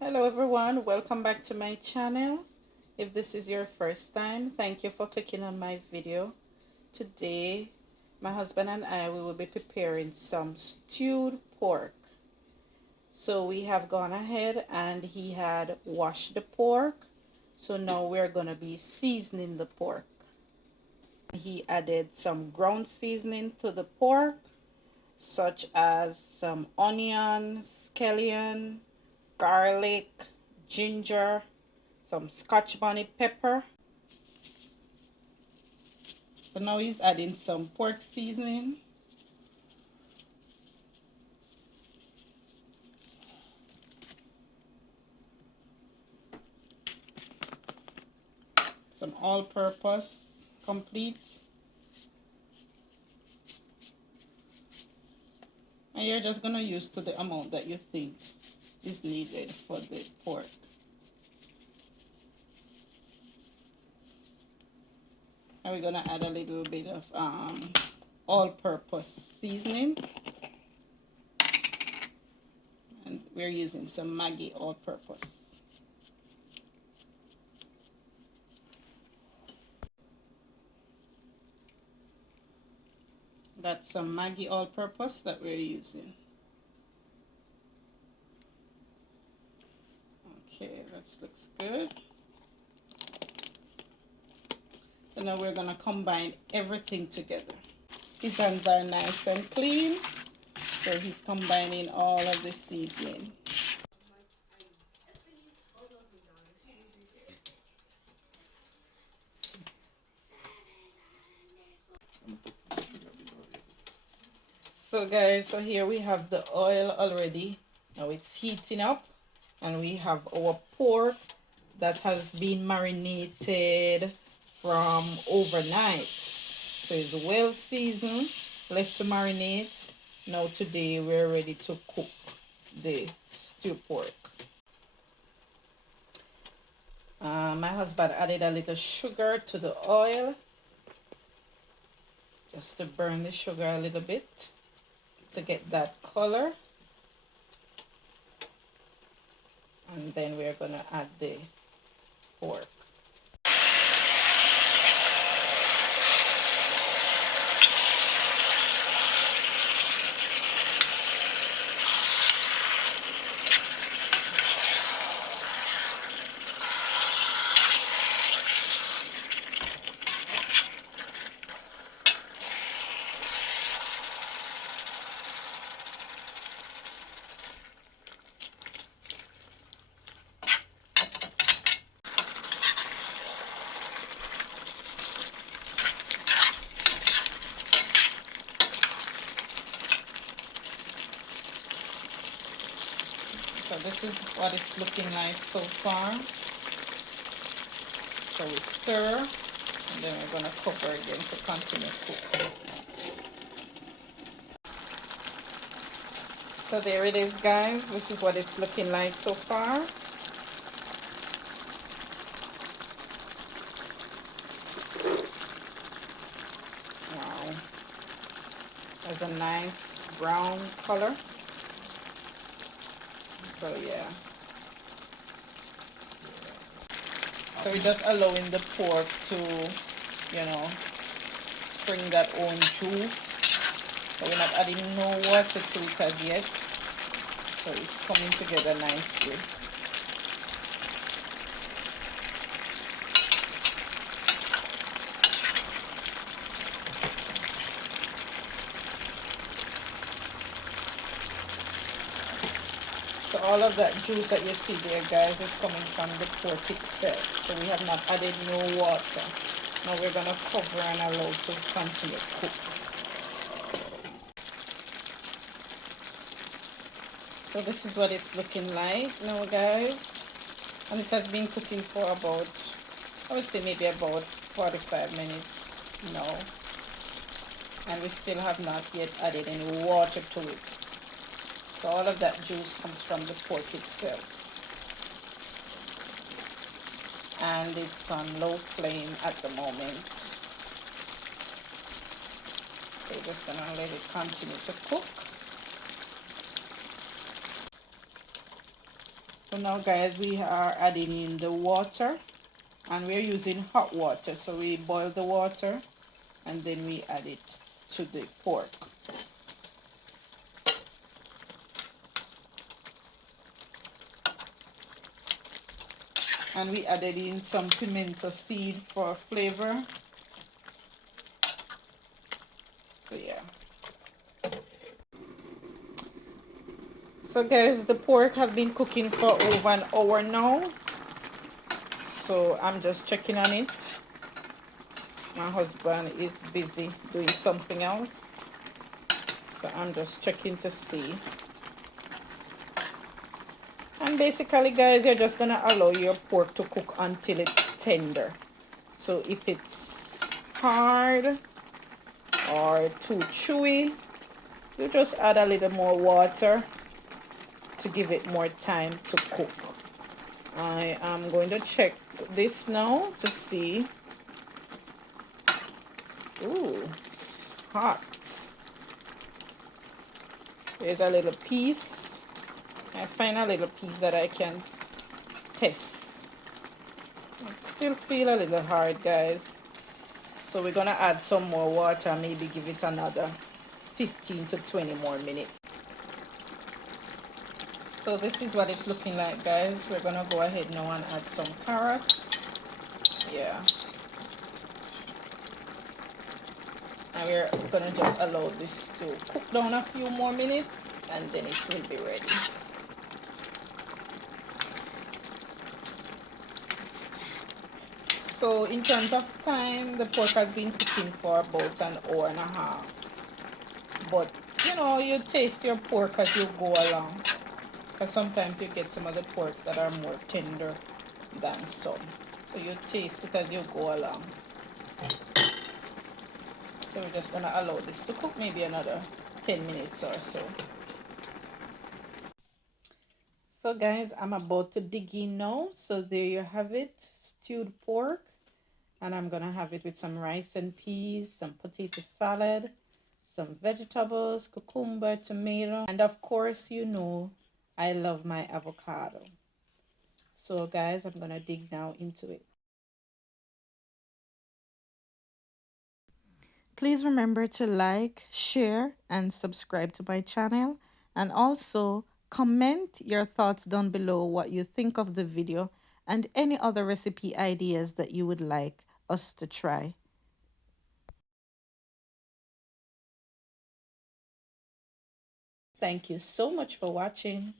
Hello everyone, welcome back to my channel. If this is your first time, thank you for clicking on my video. Today my husband and I will be preparing some stewed pork. So we have gone ahead and he had washed the pork. So now we're going to be seasoning the pork. He added some ground seasoning to the pork, such as some onion, scallion, garlic, ginger, some scotch bonnet pepper. So now he's adding some pork seasoning. Some all-purpose complete. And you're just going to use to the amount that you think is needed for the pork. And we're going to add a little bit of all-purpose seasoning. And we're using some Maggi all-purpose. That's some Maggi all-purpose that we're using. Okay, that looks good. So now we're gonna combine everything together. His hands are nice and clean, so he's combining all of the seasoning. So guys, so here we have the oil already. Now it's heating up, and we have our pork that has been marinated from overnight. So it's well seasoned, left to marinate. Now today we're ready to cook the stew pork. My husband added a little sugar to the oil, just to burn the sugar a little bit to get that color. And then we're gonna add the pork. So this is what it's looking like so far. So we stir, and then we're gonna cover again to continue cook. So there it is, guys. This is what it's looking like so far. Wow, has a nice brown color. So yeah, so we're just allowing the pork to, spring that own juice. So we're not adding no water to it as yet. So it's coming together nicely. So all of that juice that you see there, guys, is coming from the pork itself. So we have not added no water. Now we're gonna cover and allow to continue cook. So this is what it's looking like now, guys. And it has been cooking for about, I would say maybe about 45 minutes now. And we still have not yet added any water to it. So all of that juice comes from the pork itself. And it's on low flame at the moment. So we're just gonna let it continue to cook. So now guys, we are adding in the water, and we're using hot water. So we boil the water and then we add it to the pork. And we added in some pimento seed for flavor. So yeah. So guys, the pork have been cooking for over an hour now. So I'm just checking on it. My husband is busy doing something else. So I'm just checking to see. And basically guys, you're just gonna allow your pork to cook until it's tender. So if it's hard or too chewy, you just add a little more water to give it more time to cook. I am going to check this now to see. Ooh, it's hot. There's a little piece. I find a little piece that I can test. It still feel a little hard guys. So we're gonna add some more water, maybe give it another 15 to 20 more minutes. So this is what it's looking like guys. We're gonna go ahead now and add some carrots. Yeah. And we're gonna just allow this to cook down a few more minutes and then it will be ready. So in terms of time, the pork has been cooking for about an hour and a half. But you know, you taste your pork as you go along. Because sometimes you get some of the porks that are more tender than some. So you taste it as you go along. So we're just gonna allow this to cook maybe another 10 minutes or so. So guys, I'm about to dig in now. So there you have it, stewed pork. And I'm gonna have it with some rice and peas, some potato salad, some vegetables, cucumber, tomato, and of course, you know, I love my avocado. So guys, I'm gonna dig now into it. Please remember to like, share, and subscribe to my channel. And also comment your thoughts down below what you think of the video and any other recipe ideas that you would like us to try. Thank you so much for watching.